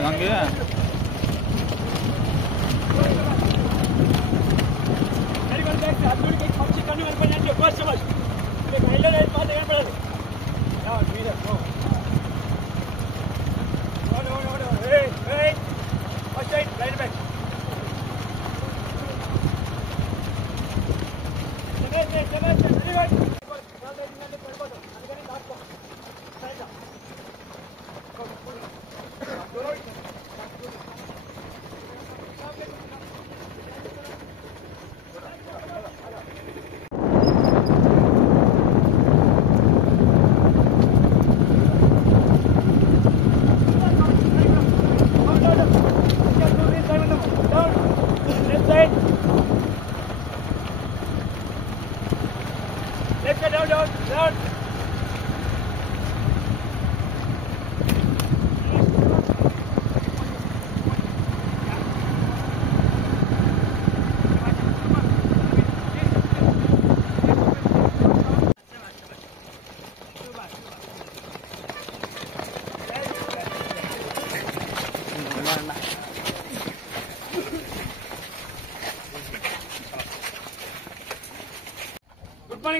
hangge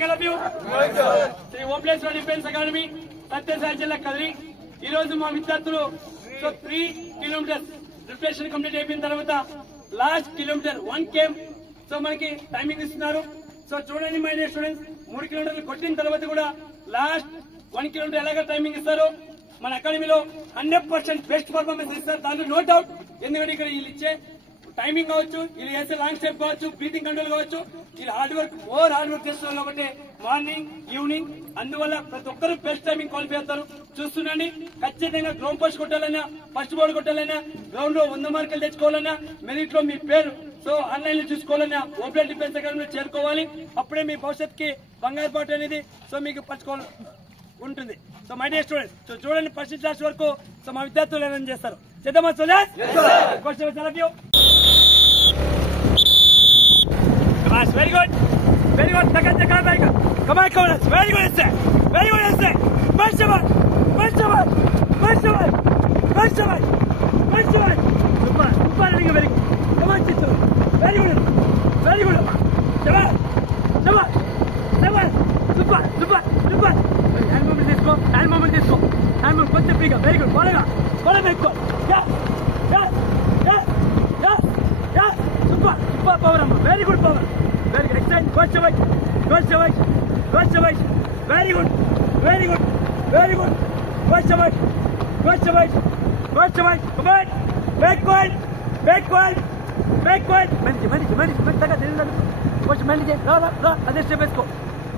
morning, all of you. Sri Ompleshwar Defence Academy, Satyasai Jilla Kadri. ఈ రోజు మా విద్యార్థులు 3 kilometers ప్రిపరేషన్ కంప్లీట్ అయిపోయిన తర్వాత లాస్ట్ కిలోమీటర్ 1 km మనకి టైమింగ్ ఇస్తున్నారు. సో చూడండి మై డియర్ స్టూడెంట్స్, 3 కిలోమీటర్లు కొట్టిన తర్వాత కూడా లాస్ట్ 1 kilometer ఎలాగ టైమింగ్ ఇస్తారు. మన అకాడమీలో 100% బెస్ట్ పర్ఫార్మెన్స్ ఇస్తారు, దాంట్లో నో డౌట్. ఎందుకంటే ఇక్కడ వీళ్ళు ఇచ్చే టైమింగ్ కావచ్చు, వీళ్ళు చేసే లాంగ్ స్టెప్ కావచ్చు, బ్రీతింగ్ కంట్రోల్ కావచ్చు, వీళ్ళు హార్డ్ వర్క్ హార్డ్ వర్క్ చేస్తున్నారు కాబట్టి మార్నింగ్ ఈవినింగ్, అందువల్ల ప్రతి ఒక్కరు బెస్ట్ టైమింగ్ క్వాలిఫై అవుతారు. చూస్తుండండి, ఖచ్చితంగా గ్రౌండ్ పోస్ట్ కొట్టాలన్నా, ఫస్ట్ బోర్డు కొట్టాలన్నా, గ్రౌండ్ లో 100 మార్కులు తెచ్చుకోవాలన్నా, మెరిట్ లో మీ పేరు ఆన్లైన్ లో చూసుకోవాలన్నా ఓపెన్ డిఫెన్స్ అకాడమీలో చేరుకోవాలి. అప్పుడే మీ భవిష్యత్తుకి బంగారు పాటు అనేది మీకు పంచుకోవాలి ఉంటుంది. So my dear students, so చూడండి ఫస్ట్ క్లాస్ వరకు మా విద్యార్థులు ఏమైనా చేస్తారు. చేద్దామా students? Very good, very good. Come on come on, very good ఎస్సే, వెరీ గుడ్ ఎస్సే. మర్చిపోయి మర్చిపోయి మర్చిపోయి మర్చిపోయి మర్చిపోయి. Super super, very good. Come on చిత్తు, వెరీ గుడ్, వెరీ గుడ్. శబాష్ శబాష్ శబాష్, super super super. Hand movement తీసుకో, హ్యాండ్ మూమెంట్ తీసుకో, హ్యాండ్ మూమెంట్ కొంచెం ఫ్రీగా. వెరీ గుడ్, బాగా బాగా ఎక్కువ. సూపర్ సూపర్ పవర్ అమ్మ, very good power, very good. Excellent, good శబాష్ గోడ్ శబాష్ గోడ్ శబాష్. Very good very good very good. Good శబాష్ గోడ్ శబాష్ గోడ్ శబాష్. Come on, backward backward backward. మంచి మంచి మంచి మంచి దగ్గర తెలియదు. కొంచెం మంచి రా రా, అదే స్టెప్ వేసుకో.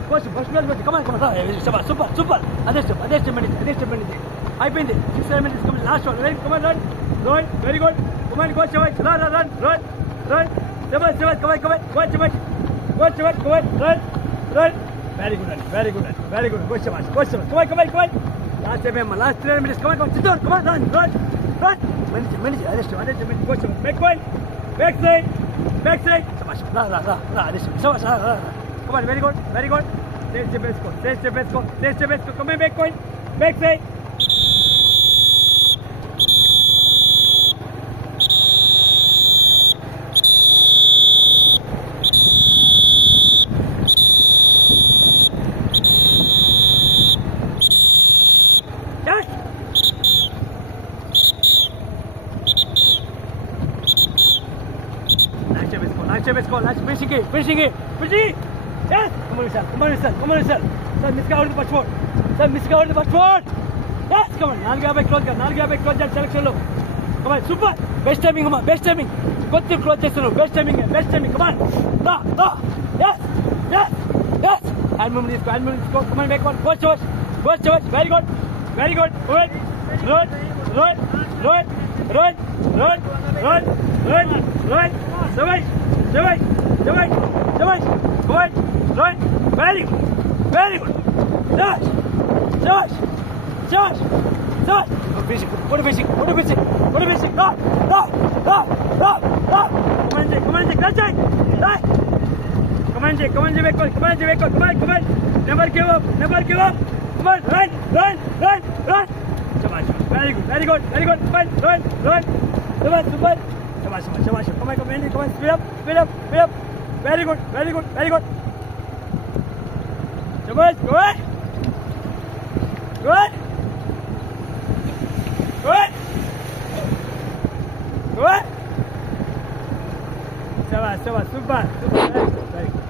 కొంచెం ఫస్ట్ క్లాస్ మంచి. Come on come on, super super. అదే స్టెప్ అదే స్టెప్ మంచి, అదే స్టెప్ మంచి. అయిపోయింది. 6 minutes complete. Last one. Very come on, run run, very good. Come on good శబాష్, రన్ రన్ రన్ రన్. శబాష్ శబాష్, కమాన్ కమాన్, గోడ్ శబాష్ గోడ్ శబాష్, come on run run. Very good అండి, వెరీ గుడ్ అండి, వెరీ గుడ్. గోడ్ శబాష్ గోడ్ శబాష్, come on come on come on. Last time అమ్మ, last 3 minutes. Come on come on, Chittoor, కమాన్ రన్ రన్ రన్. మంచి మంచి, అదే స్టెప్ అదే స్టెప్ మంచి. గోడ్ శబాష్, back point, back side back side. శబాష్, రా రా రా రా, అదే స్టెప్. శబాష్, రా రా. Come on, very good very good. Stage step వేసుకో, స్టేజ్ స్టెప్ వేసుకో, స్టేజ్ స్టెప్ వేసుకో. Come on, back point, back side. Finishing it, finishing it, finishing it. Yes, come on, sir, come on, sir, come on, sir. Sir, miss out the first word. Sir, miss out the first word. Yes, come on. 450 close selection lo. Come on, super. Best timing, come on, best timing. Kotti close chestanu, best timing, best timing. Come on. Da, da. Yes, yes, yes. Hand movement is go, hand movement is go. Come on, back one. Go George, very good, very good. Good. Run, run, run, run, run, run, run, run. Survive. Josh, good, run, very good, very good. Josh. What a basic, go, come on, catch it, right. Come on, back on, never give up, come on, run. Josh, very good, run, super. Shabash, come on, speed up. Very good. Shabash, good. Shabash, super. Very good.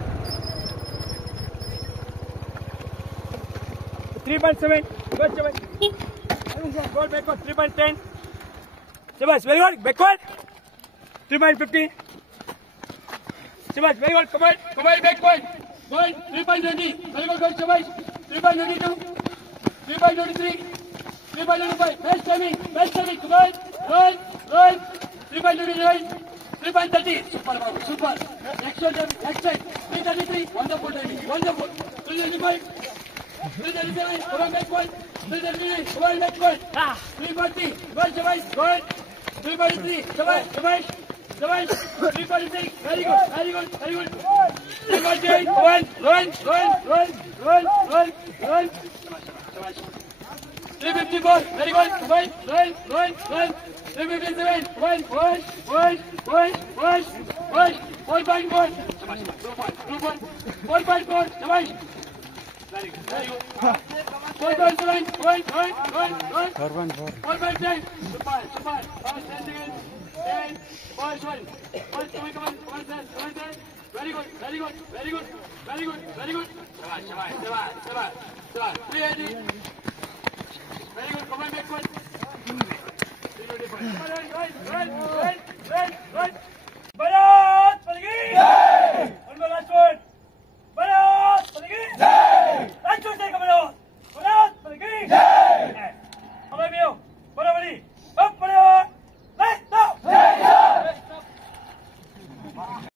3.7, good, Shabash. Go backward, 3.10. Shabash, very good, backward. 3.15. Shabash, very good. Come on, back point. Going 3.20. Very good, Shabash. 3.22. 3.23. 3.25. Best timing. Come on, run. 3.29. 3.30. Super. Excellent. 3.33. Wonderful timing. 3.35. 3.37. Come on, back point. 3.38. Come on, back point. 3.40. Go, Shabash. Good. 3.43. Shabash. 3.46. Very good. 3.8. Run. 3.54. Very good. Run. 3.57. Run. 4.4. 4.4. Shabash. 4.4. Shabash. Very good. Very good. 4.7. Going. 4.10. Super. Fast, 10 seconds. 10. 4.1. Come on. Very good. Shabash. 380.